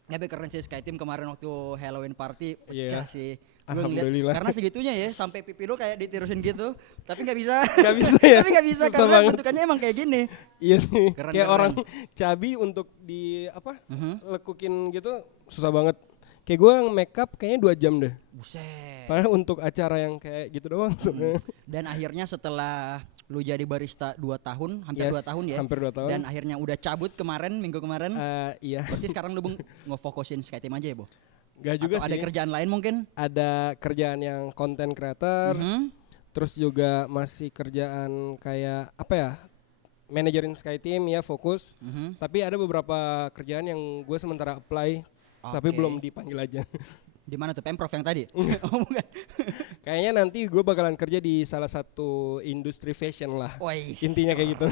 Tapi keren sih SkyTeam kemarin waktu Halloween party pecah sih. Alhamdulillah. Karena segitunya ya sampai pipi lu kayak ditirusin gitu. Tapi nggak bisa. Gak bisa ya. Tapi nggak bisa karena bentukannya emang kayak gini. Iya sih. Keren, kayak orang cabi untuk di lekukin gitu susah banget. Kayak gue yang makeup kayaknya 2 jam deh. Buset. Padahal untuk acara yang kayak gitu doang sebenarnya. Dan akhirnya setelah lu jadi barista 2 tahun, hampir 2 tahun ya. Hampir 2 tahun. Dan akhirnya udah cabut minggu kemarin. Iya. Berarti sekarang lu ngefokusin SkyTeam aja ya, Bo? Gak juga atau sih. ada kerjaan lain mungkin? Ada kerjaan yang content creator. Terus juga masih kerjaan kayak apa ya? Manajerin SkyTeam ya fokus. Tapi ada beberapa kerjaan yang gue sementara apply. Tapi belum dipanggil aja. Di mana tuh Pemprov yang tadi? Oh bukan. Kayaknya nanti gue bakalan kerja di salah satu industri fashion lah. Intinya kayak gitu.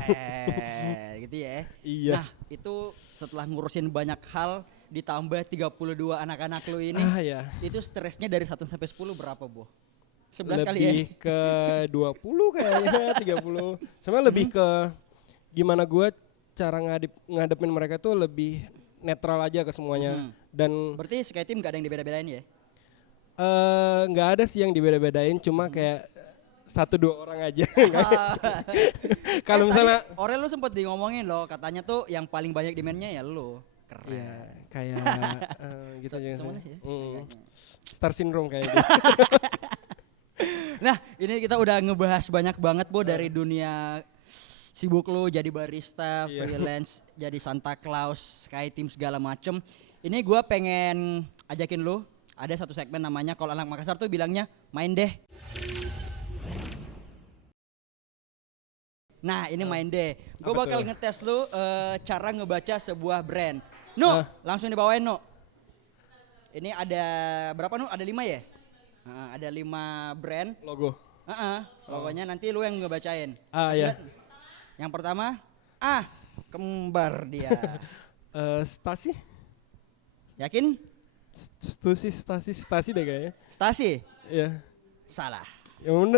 Gitu ya. Iya. Nah itu setelah ngurusin banyak hal ditambah 32 anak-anak lu ini. Ya. Itu stresnya dari 1 sampai 10 berapa, Bo? 11 lebih kali ya? Lebih ke 20 kayaknya, 30. Sama lebih ke gimana gue cara ngadepin mereka tuh lebih netral aja ke semuanya. Dan berarti SkyTeam gak ada yang dibeda-bedain ya? Nggak ada sih yang dibeda-bedain, cuma kayak 1-2 orang aja. Kalau misalnya Aurel lu sempet ngomongin loh, katanya tuh yang paling banyak demand-nya ya lu. Keren. Ya, kayak gitu aja sih. Star syndrome kayaknya. Nah ini kita udah ngebahas banyak banget Bo dari dunia sibuk lu jadi barista, freelance, jadi Santa Claus, SkyTeam segala macem. Ini gue pengen ajakin lu, ada satu segmen namanya kalau anak Makassar tuh bilangnya main deh. Nah ini main deh, gue bakal ngetes lu cara ngebaca sebuah brand. Langsung dibawain Ini ada berapa Ada 5 ya? Ada 5 brand. Logo. Logonya nanti lu yang ngebacain. Iya. Yang pertama, kembar dia. Stasi? Yakin? Stasi deh kayaknya. Stasi? Iya. Salah.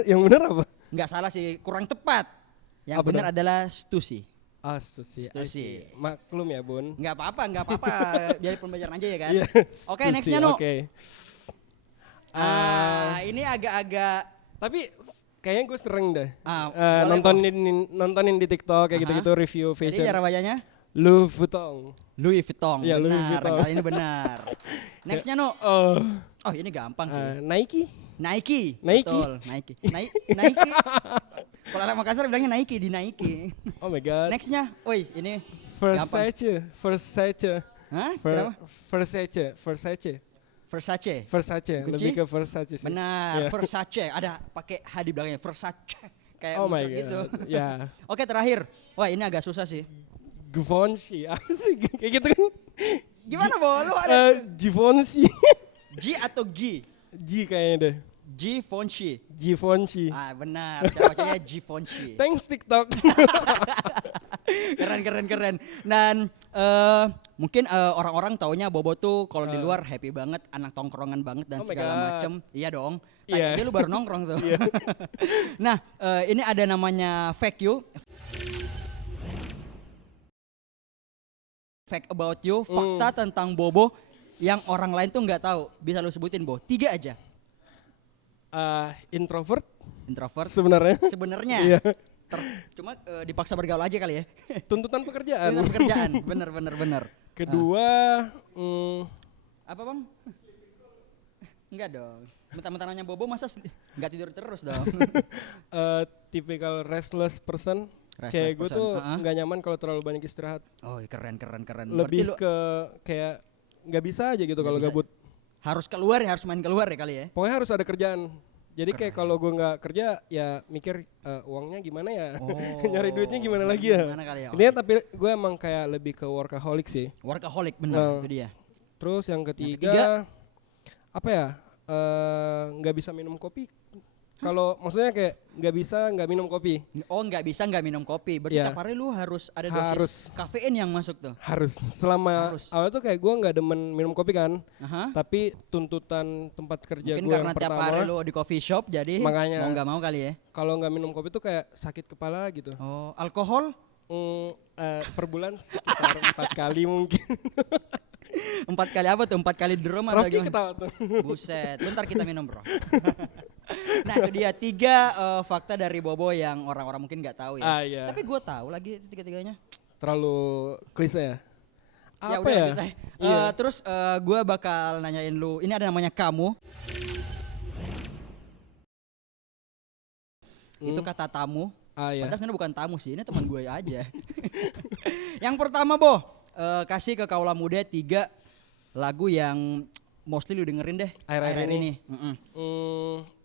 Yang bener apa? Enggak salah sih, kurang tepat. Yang Apa benar dong? adalah Stussy. Stussy. Stussy. Maklum ya Bun. Enggak apa-apa. Biar pembelajaran aja ya kan. Iya, Oke, Stussy, nextnya No. Oke. Ini agak-agak Tapi kayaknya gue sering deh. boleh, Nontonin di TikTok kayak Aha. gitu-gitu review Jadi fashion. cara bacanya Louis Vuitton. Louis Vuitton. Iya, Louis Benar, Vuitton. kali ini benar. Nextnya No. Oh, ini gampang sih. Nike. Nike. Nike. Betul, Nike. Nike. Kalau orang Makassar bilangnya Nike, di Nike. Oh my god. Nextnya, woi ini gampang. Versace. Hah? Kenapa? Versace. Kunci? Lebih ke Versace sih. Benar, Iya. Versace. Ada pakai H di belakangnya, Versace. Kayak Oh my muncul gitu. god. Ya. Oke, terakhir. Wah, ini agak susah sih. Givenchy. Apa sih kayak gitu kan? Gimana, Bo? Lu ada Givenchy. G atau G? G kayaknya deh. Givenchy. Givenchy. Benar. Cara bacanya Givenchy. Thanks TikTok. Keren. Dan mungkin orang-orang taunya Bobo tuh kalau di luar happy banget, anak tongkrongan banget dan Oh my segala God. macem. Iya dong. Iya. Tadi aja lu baru nongkrong tuh. Iya. Nah, ini ada namanya Fake You. Fact about you, fakta tentang Bobo yang orang lain tuh nggak tahu. Bisa lu sebutin, Bo? 3 aja. Introvert Introvert. sebenarnya. Sebenarnya. Iya. Cuma dipaksa bergaul aja kali ya. Tuntutan pekerjaan. Tentang pekerjaan. Bener. Kedua, Apa bang? Enggak dong. Mentang-mentang nanya Bobo masa nggak tidur terus dong. typical restless person. Restless Kayak gue person, tuh uh-uh. nggak nyaman kalau terlalu banyak istirahat. Oh keren. Lebih Berarti lu ke kayak nggak bisa aja gitu kalau bisa. gabut. harus keluar ya, harus main keluar ya kali ya. Pokoknya harus ada kerjaan. Jadi kayak kalau gue nggak kerja ya mikir uangnya gimana ya, nyari duitnya gimana lagi ya. Gimana kali ya? Intinya tapi gue emang kayak lebih ke workaholic sih. Workaholic bener Nah, itu dia. Terus yang ketiga? ketiga apa ya? Nggak bisa minum kopi. Kalau maksudnya kayak nggak minum kopi. Oh nggak bisa nggak minum kopi. Berarti Iya. tiap hari lu harus ada Harus. dosis kafein yang masuk tuh. Harus selama Harus. awalnya tuh kayak gue nggak demen minum kopi kan. Aha. Tapi tuntutan tempat kerja Mungkin gue karena yang tiap pertama hari lu di coffee shop jadi Makanya. mau nggak mau kali ya. kalau nggak minum kopi tuh kayak sakit kepala gitu. Oh alkohol? Per bulan sekitar 4 kali mungkin. 4 kali apa tuh? 4 kali drum atau Raffi gimana? ketawa tuh. Buset, bentar kita minum bro. Nah itu dia 3 fakta dari Bobo yang orang-orang mungkin nggak tahu ya. Iya. Tapi gue tahu lagi 3-3-nya. Terlalu klise ya. Ya Apa udah ya? lanjut aja. Iya. Terus gue bakal nanyain lu. Ini ada namanya kamu. Itu kata tamu. Iya. Padahal sebenarnya bukan tamu sih. Ini teman gue aja. Yang pertama Bo, kasih ke kaula muda 3 lagu yang mostly lu dengerin deh Akhir-akhir ini.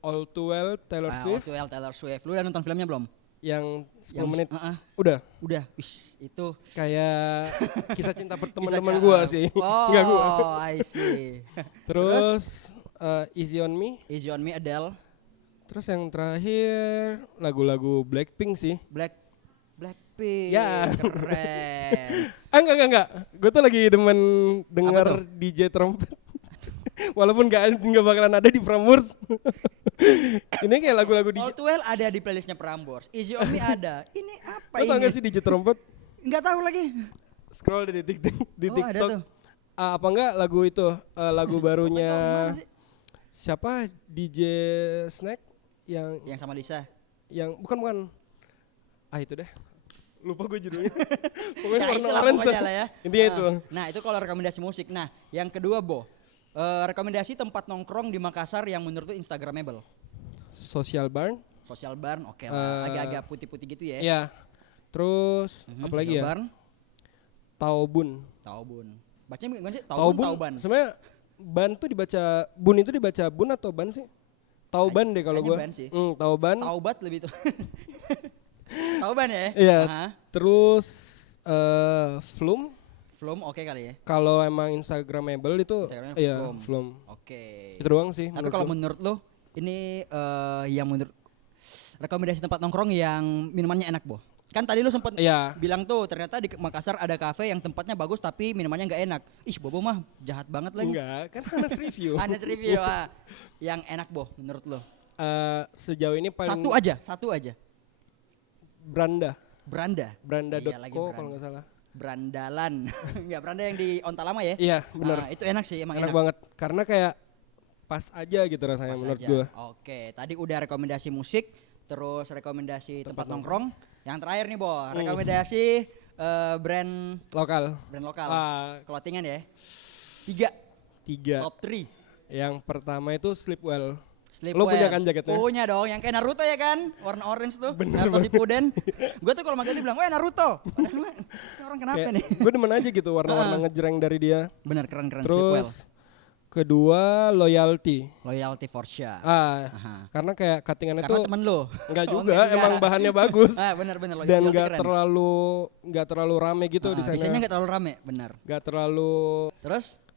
All Too Well Taylor Swift All Too Well Taylor Swift. Lu udah nonton filmnya belum? yang 10 Yang- menit. Heeh. Udah Udah, wis itu kayak kisah cinta bisa teman-teman gua sih. Enggak gua. Oh, I see. Terus Easy on Me. Easy on Me Adele, Terus yang terakhir lagu-lagu Blackpink sih. Blackpink. Ya. Keren. Enggak. Gue tuh lagi demen tuh? denger DJ trompet. Walaupun nggak bakalan ada di Prambors. Ini kayak lagu-lagu DJ. All Too Well ada di playlistnya Prambors. Easy on Me ada. Ini apa Lo tau ini? gak sih DJ trompet? Nggak tahu lagi. Scroll di TikTok. Di Oh, ada TikTok. tuh. Apa enggak lagu itu? Lagu barunya Mana sih? siapa? DJ Snack yang Yang sama Lisa. bukan. Itu deh. Lupa gue judulnya. Pokoknya Ya warna itulah orange. pokoknya lah ya. Intinya itu. Nah itu kalau rekomendasi musik. Nah yang kedua Bo, rekomendasi tempat nongkrong di Makassar yang menurut lu Instagramable. Social Barn. Social Barn, oke lah. Agak-agak putih-putih gitu ya. Ya. Terus apa lagi Social ya? Barn, Taobun. Taubun. Bacanya gimana sih? Taubun. Tauban. Sebenarnya ban tuh dibaca bun itu dibaca bun atau ban sih? Tauban deh kalau Kayaknya gua. ban sih. Tauban. Taubat lebih tuh. Tauban ya? Iya. Aha. Terus Flum. Flum oke kali ya. Kalau emang Instagramable itu Instagramnya iya, Flum. Flum. Oke. Itu doang sih. Tapi kalau menurut lo ini yang menurut rekomendasi tempat nongkrong yang minumannya enak Bo? Kan tadi lu sempet Iya. bilang tuh ternyata di Makassar ada kafe yang tempatnya bagus tapi minumannya nggak enak. Ih, Bobo mah jahat banget lagi. Enggak, kan Hanes review. Honest review yang enak Bo menurut lo. Sejauh ini paling Satu aja. Branda. Branda. Branda.co Iya, lagi kalau nggak salah. Brandalan. Enggak, Branda yang di Onta Lama ya? Iya, benar. Itu enak sih, emang Enak enak. banget karena kayak pas aja gitu rasanya Pas menurut aja. gue. Oke, tadi udah rekomendasi musik, terus rekomendasi tempat nongkrong. Yang terakhir nih, Bo, rekomendasi brand Lokal. lokal. Ah. Clothingan ya. 3. Top 3. Yang pertama itu Sleepwell. Sleepwear. Lo punya kan jaketnya? Punya dong, yang kayak Naruto ya kan? Warna orange tuh. Bener Naruto Shippuden. Gue tuh kalau manggil dia bilang, "Weh Naruto." Padahal mah, ini orang kenapa nih? Gue demen aja gitu warna-warna ngejreng dari dia. Bener keren-keren Sleepwell. Terus kedua Loyalty. Loyalty for sure. Karena kayak cuttingannya Karena tuh temen lo. enggak juga, emang bahannya bagus. Bener Dan Loyalty nggak terlalu rame gitu di sana. Desainnya nggak terlalu rame, bener. Nggak terlalu.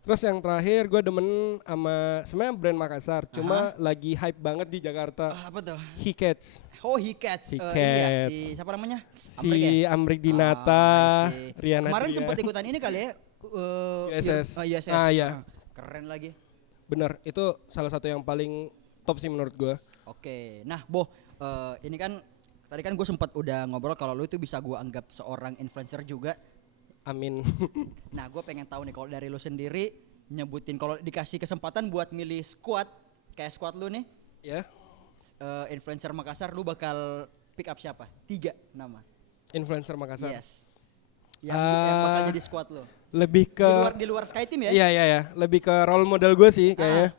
Terus yang terakhir gue demen sama sebenarnya brand Makassar, cuma lagi hype banget di Jakarta. apa tuh? Hikets. Oh Hikets. Hikets. Ini ya, si siapa namanya? Si Amrik Dinata, Riana. Kemarin sempat ikutan ini kali ya. USS. USS. Iya. Keren lagi. Bener, itu salah satu yang paling top sih menurut gue. Oke, nah Bo, ini kan tadi kan gue sempat udah ngobrol kalau lu itu bisa gue anggap seorang influencer juga. Amin. Nah gue pengen tahu nih kalau dari lu sendiri nyebutin kalau dikasih kesempatan buat milih squad kayak squad lu nih, Ya. Influencer Makassar, lu bakal pick up siapa? 3 nama. Influencer Makassar. Yes. Yang bakal jadi squad lu. Lebih ke Di luar Sky Team ya? Iya. Lebih ke role model gue sih kayaknya.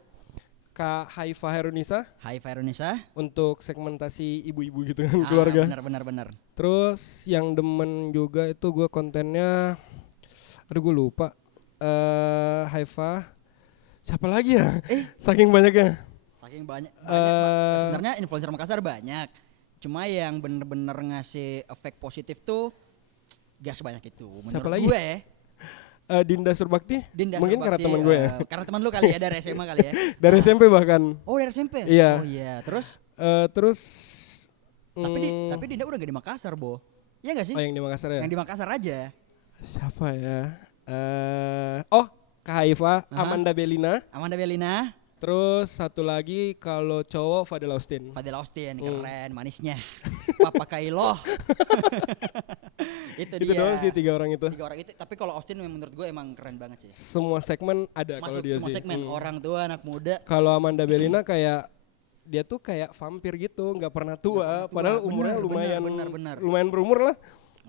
Kak Haifa Herunisa Hai Veronisa. untuk segmentasi ibu-ibu gitu kan keluarga. Benar. Terus yang demen juga itu gue kontennya, aduh gue lupa. Haifa, siapa lagi ya? Saking banyaknya. Saking banyak. Sebenarnya influencer Makassar banyak. Cuma yang bener-bener ngasih efek positif tuh gak sebanyak itu. Menurut Siapa lagi? gue ya. Dinda Surbakti, Dinda mungkin Surbakti, karena teman gue ya. Karena teman lu kali ya, dari SMA kali ya. Dari SMP bahkan. Oh dari SMP? Iya. Oh iya, terus? Terus. Tapi Dinda udah gak di Makassar, Bo. Iya gak sih? Oh yang di Makassar ya? Yang di Makassar aja. Siapa ya? Kak Haifa, Amanda Belina. Amanda Belina. Terus satu lagi kalau cowok Fadel Austin. Fadel Austin, keren manisnya. Papa Kailoh. Itu dia. Doang sih 3 orang itu. 3 orang itu, tapi kalau Austin menurut gue emang keren banget sih. Semua segmen ada kalau Masuk dia semua sih. segmen, orang tua, anak muda. Kalau Amanda Belina kayak dia tuh kayak vampir gitu, nggak pernah tua, padahal umurnya lumayan berumur lah.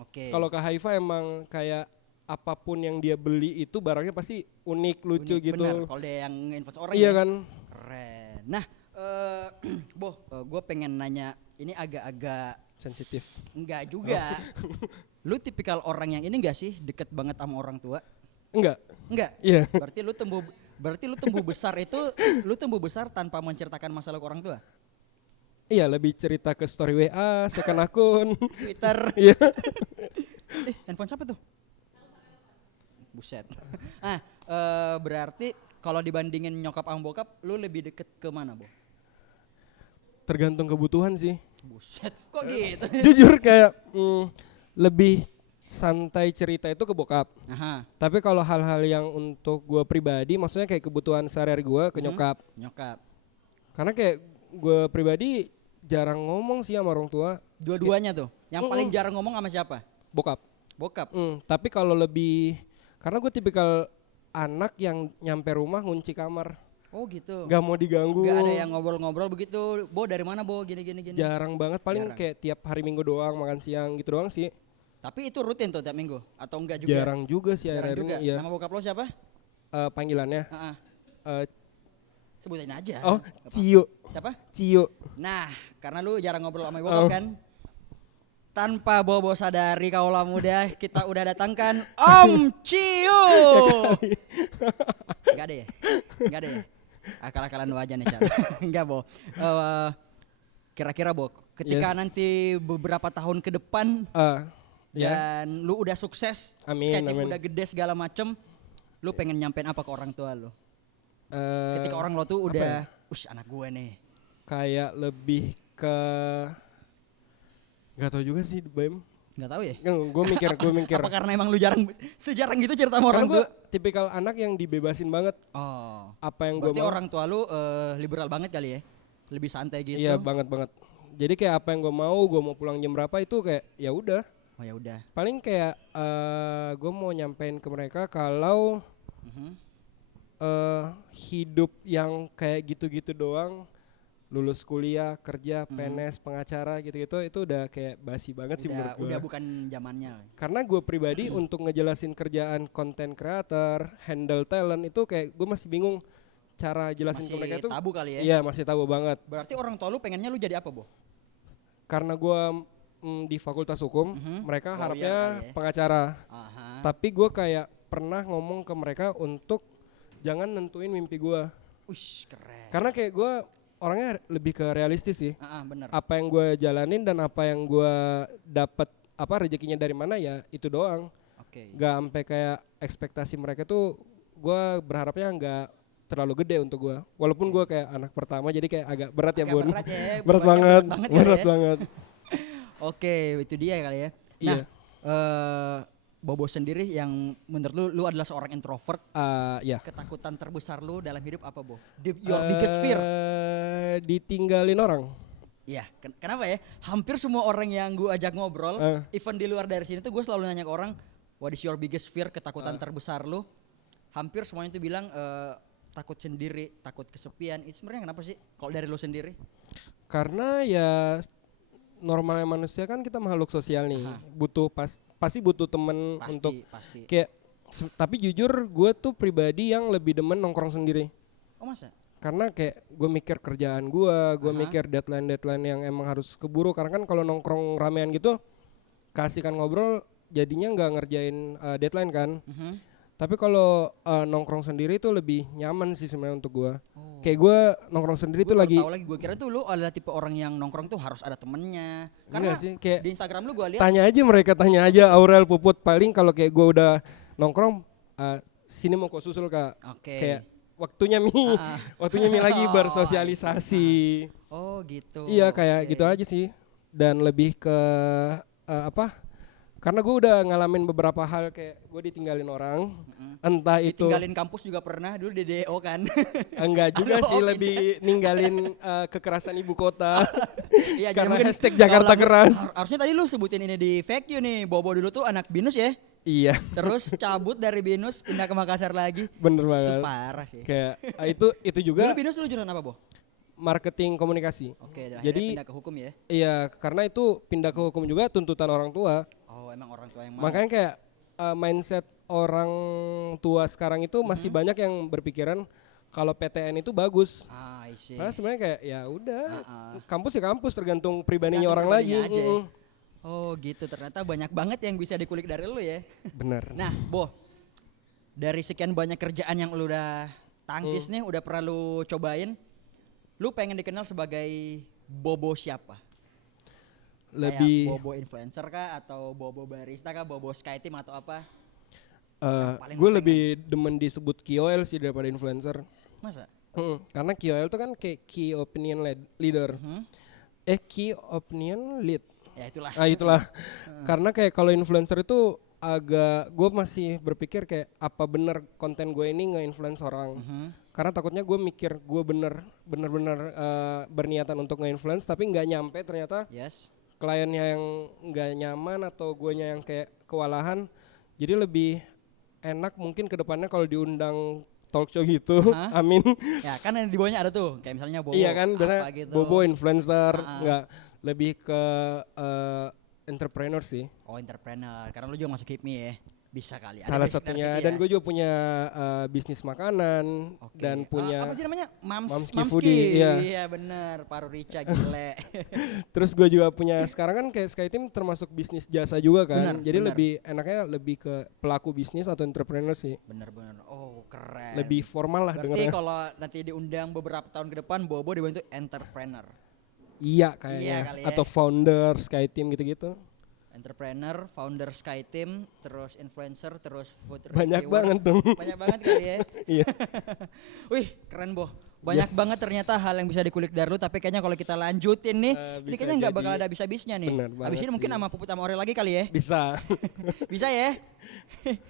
Oke. Kalau Kak Haifa emang kayak apapun yang dia beli itu barangnya pasti unik, lucu gitu. Bener, kalau dia yang influence orang Iya ya. kan? Keren. Nah, Bo, gue pengen nanya, ini agak-agak Sensitif. enggak juga. Lu tipikal orang yang ini enggak sih deket banget sama orang tua? Enggak. Enggak. Iya. Berarti lu tumbuh besar itu lu tumbuh besar tanpa menceritakan masalah ke orang tua? Iya, lebih cerita ke story WA, second akun. Twitter. Iya. Handphone siapa tuh? Buset. Berarti kalau dibandingin nyokap sama bokap, lu lebih deket ke mana, Bo? Tergantung kebutuhan sih. Buset, kok gitu? Jujur kayak lebih santai cerita itu ke bokap. Aha. Tapi kalau hal-hal yang untuk gue pribadi, maksudnya kayak kebutuhan sehari-hari gue ke nyokap. Nyokap. Karena kayak gue pribadi jarang ngomong sih sama orang tua. Dua-duanya tuh. Yang paling jarang ngomong sama siapa? Bokap. Bokap. Tapi kalau lebih, karena gue tipikal anak yang nyampe rumah ngunci kamar. Oh gitu. Gak mau diganggu. Gak ada yang ngobrol-ngobrol begitu. Bo dari mana Bo? Gini. Jarang banget. Paling kayak tiap hari Minggu doang makan siang gitu doang sih. Tapi itu rutin tuh tiap minggu atau enggak juga? Jarang juga sih akhir-akhir ini. Iya. Nama bokap lo siapa? Panggilannya. Sebutin aja. Oh, Cio. Siapa? Cio. Nah, karena lu jarang ngobrol sama bokap kan? Tanpa Bobo sadari kaulah muda, kita udah datangkan Om Cio. Enggak ada ya? Akal-akalan lu aja nih, Cak. Enggak, Bo. Kira-kira, Bo, ketika nanti beberapa tahun ke depan dan lu udah sukses, amin. udah gede segala macem, lu pengen nyampein apa ke orang tua lu? Ketika orang lo tuh udah, anak gue nih. Kayak lebih ke, gak tau juga sih, Bim. Nggak tahu ya. Gue mikir. Apa karena emang lu sejarang gitu cerita sama orang Karena gue tua? tipikal anak yang dibebasin banget. Oh. Apa yang gue Berarti mau. orang tua lu liberal banget kali ya? Lebih santai gitu. Iya banget. Jadi kayak apa yang gue mau pulang jam berapa itu kayak ya udah. Oh ya udah. Paling kayak gue mau nyampein ke mereka kalau hidup yang kayak gitu-gitu doang, lulus kuliah, kerja, PNS, pengacara gitu-gitu itu udah kayak basi banget sih menurut gue. Udah bukan zamannya. Karena gue pribadi untuk ngejelasin kerjaan content creator, handle talent itu kayak gue masih bingung cara jelasin Masih ke mereka itu. tabu kali ya? Iya masih tabu banget. Berarti orang tua lu pengennya lu jadi apa, Bo? Karena gue di fakultas hukum, mereka Lawyer harapnya kali ya? pengacara. Aha. Tapi gue kayak pernah ngomong ke mereka untuk jangan nentuin mimpi gue. Ush, keren. Karena kayak gue orangnya lebih ke realistis sih. Bener. Apa yang gue jalanin dan apa yang gue dapat rezekinya dari mana ya itu doang. Oke. Gak sampai kayak ekspektasi mereka tuh gue berharapnya nggak terlalu gede untuk gue. Walaupun gue kayak anak pertama jadi kayak agak berat ya Agak Bun. berat ya, Berat bebannya banget. berat banget ya, Berat ya. banget. Oke, itu dia kali ya. Iya. Nah, Bobo sendiri yang menurut lu adalah seorang introvert. Ya. Ketakutan terbesar lu dalam hidup apa, Bo? Your biggest fear? Ditinggalin orang. Iya, kenapa ya? Hampir semua orang yang gue ajak ngobrol, even di luar dari sini tuh gue selalu nanya ke orang, what is your biggest fear, ketakutan terbesar lu? Hampir semuanya tuh bilang takut sendiri, takut kesepian. Itu sebenarnya kenapa sih? Kalau dari lu sendiri? Karena ya normalnya manusia kan kita makhluk sosial nih. Butuh pasti butuh temen untuk Pasti. kayak tapi jujur gue tuh pribadi yang lebih demen nongkrong sendiri. Oh masa? Karena kayak gue mikir kerjaan gue mikir deadline yang emang harus keburu. Karena kan kalau nongkrong ramean gitu, kasihkan ngobrol jadinya nggak ngerjain deadline kan. Tapi kalau nongkrong sendiri tuh lebih nyaman sih sebenarnya untuk gue. Kayak gue nongkrong sendiri tuh lagi. Gue kira tuh lu adalah tipe orang yang nongkrong tuh harus ada temennya. Karena Enggak sih, kayak di Instagram lu gue lihat. Tanya aja Aurel Puput paling kalau kayak gue udah nongkrong sini mau kok susul Kak. Oke. Kayak waktunya mi lagi bersosialisasi. Oh gitu. Iya kayak gitu aja sih. Dan lebih ke karena gue udah ngalamin beberapa hal kayak gue ditinggalin orang, entah itu ditinggalin kampus juga pernah dulu di DO kan. enggak juga sih, lebih ninggalin kekerasan ibu kota. Iya, karena jadi hashtag Jakarta keras. Harusnya tadi lu sebutin ini di fake you nih. Bobo dulu tuh anak BINUS ya. Iya. Terus cabut dari BINUS pindah ke Makassar lagi. Bener Itu banget. parah sih. Kayak itu juga. Dulu BINUS lu jurusan apa, Bo? Marketing komunikasi. Oke, jadi pindah ke hukum ya. Iya, karena itu pindah ke hukum juga tuntutan orang tua. Oh, emang orang tua yang mau. Makanya kayak mindset orang tua sekarang itu masih banyak yang berpikiran kalau PTN itu bagus. I see. Nah, sebenarnya kayak ya udah, kampus ya kampus tergantung pribadinya orang lagi. Aja ya. Oh, gitu. Ternyata banyak banget yang bisa dikulik dari lu ya. Bener. Nah, Bo. Dari sekian banyak kerjaan yang lu udah tangkis nih, udah pernah lu cobain. Lu pengen dikenal sebagai Bobo siapa? Lebih kayak Bobo influencer kah atau Bobo barista kah, Bobo Skyteam atau apa? gue lebih demen disebut KOL sih daripada influencer. Masa? Karena KOL itu kan kayak Key Opinion Leader. Key Opinion Lead. Ya itulah. Itulah. Karena kayak kalau influencer itu agak, gue masih berpikir kayak apa bener konten gue ini nge-influence orang. Karena takutnya gue mikir gue bener-bener berniatan untuk nge-influence tapi nggak nyampe ternyata. Yes. Kliennya yang nggak nyaman atau guanya yang kayak kewalahan. Jadi lebih enak mungkin kedepannya kalau diundang talk show gitu. Amin. Ya kan yang di bawahnya ada tuh kayak misalnya Bobo. Iya kan biasanya gitu. Bobo influencer, nggak lebih ke entrepreneur sih. Oh entrepreneur, karena lu juga masuk HIPMI ya. Bisa kali. Salah satunya dan gue juga punya bisnis makanan dan punya apa sih namanya? Mamski Mamski. Foodie, iya. Iya bener, Paru Rica gile. Terus gue juga punya sekarang kan kayak Skyteam termasuk bisnis jasa juga kan. Jadi bener. lebih enaknya lebih ke pelaku bisnis atau entrepreneur sih. Bener. Oh keren. Lebih formal lah berarti dengarnya. kalau nanti diundang beberapa tahun ke depan Bobo dibantu entrepreneur. Iya kayaknya Iya kali ya. atau founder Skyteam gitu-gitu. entrepreneur, founder SkyTeam, terus influencer, terus food Banyak reviewer. banget dong. Banyak banget kali ya. Iya. Wih, keren Boh. Banyak Yes. banget ternyata hal yang bisa dikulik dari lu, tapi kayaknya kalau kita lanjutin nih, ini bisa kayaknya nggak jadi. bakal ada habis-habisnya nih. Bener banget Habis ini mungkin sih. sama Puput sama Orel lagi kali ya. Bisa. Bisa ya?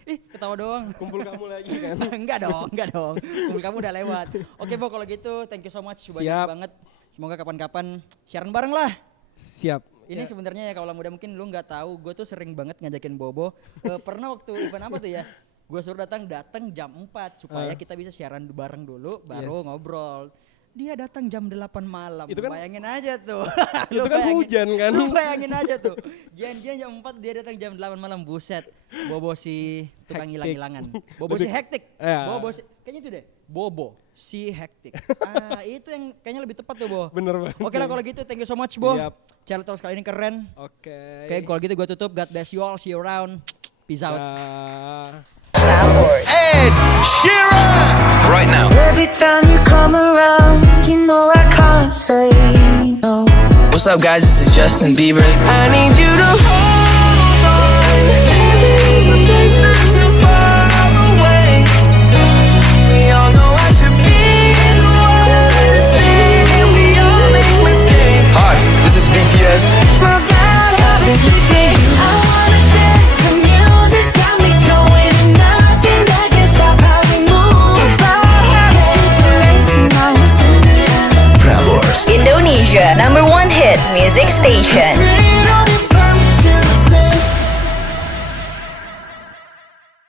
Ih, ketawa doang. Kumpul kamu lagi kan. enggak dong. Umur kamu udah lewat. Oke, Bo, kalau gitu thank you so much banyak Siap. banget. Semoga kapan-kapan siaran bareng lah. Siap. Ini sebenarnya ya kalau muda mungkin lu nggak tahu, gue tuh sering banget ngajakin Bobo. Pernah waktu event apa tuh ya? Gue suruh datang jam 4 supaya kita bisa siaran bareng dulu baru Yes. ngobrol. Dia datang jam 8 malam. Itu kan- bayangin aja tuh. Itu kan hujan kan? Lu bayangin aja tuh. Janjian jam 4 dia datang jam 8 malam, buset. Bobo si tukang Hektik. hilang-hilangan. Bobo si hektik. Ya. Bobo si, kayaknya itu deh. Bobo si hektik. Itu yang kayaknya lebih tepat tuh, Bo. Bener banget. Oke lah kalau gitu, thank you so much, Bo. Siap. Channel terus kali ini keren. Oke. Oke, kalau gitu gue tutup. God bless you all. See you around. Peace out. Ed Sheeran right now. Every time you come around, you know I can't say no. What's up, guys? This is Justin Bieber. I need you to hold on. Heaven's a place not too far away. We all know I should be the one to say we all make mistakes. Hi, this is BTS. My bad, I've been missing you. I wanna dance, the music's got me going, and nothing that can stop how we move. Can't you listen now? Prambors. Indonesia #1 hit music station.